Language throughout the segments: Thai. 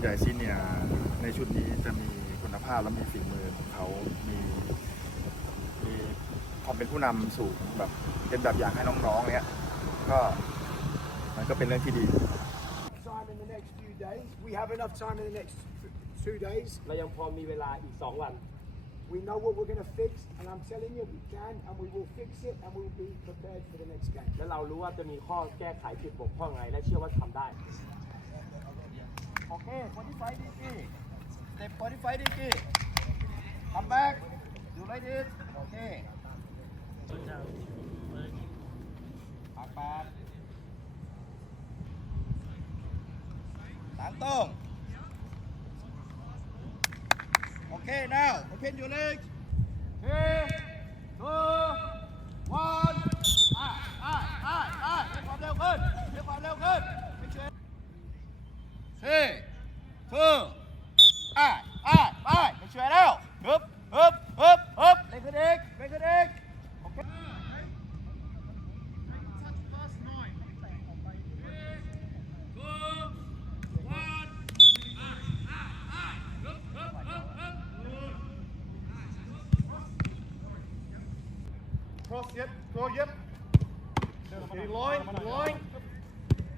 ใหญ่ซีเนียร์ในชุดนี้จะมีคุณภาพและมีฝีมือของเขามีมีความเป็นผู้นำสูงแบบเป็นแบบอย่างให้น้องๆเนี้ยก็มันก็เป็นเรื่องที่ดี time in the next few days. We have enough time in the next f- two days. เรายังพอมีเวลาอีก 2 วัน We know what we're going to fix, and I'm telling you, we can, and we will fix it, and we will be prepared for the next game. และเรารู้ว่าจะมีข้อแก้ไขผิดบกพร่องไง และเชื่อว่าทำได้ Okay, 45 degree. Step 45 degree. Come back. Do like this. Okay. ปากปากหลังตรง Okay, now open your legs. Three, two, one. อะอะอะอะเรีย กความเร็วขึ้นเรียกความเร็วขึ้น Make sure- Three, two, อะอะไปไปช่วยแล้วฮึบฮึบฮึบฮึบเล่นขึ้นอีกเล่นขึ้นอีกโอเคครอสเย็บครอสเย็บอีร้อยร้อย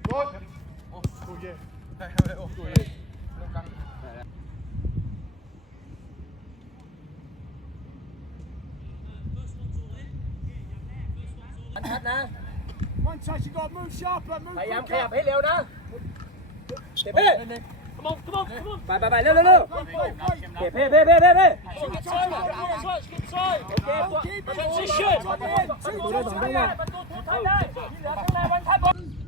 กดโอ้กูเย็บได้โอ้กูเย็บเริ่มกัน ชัดนะ One touch, you got to move sharper, move พยายามข quicker. ยับให้เร็วนะเตะเพ่ไปไปไปเร็วเร็วเร็ว Fight, fight, fight. เตะเพ่เพ่เพ่เพ่เพ่ Keep time, keep time. โอเค Keep it. transition Come in, two touches. ประตูทันได้ที่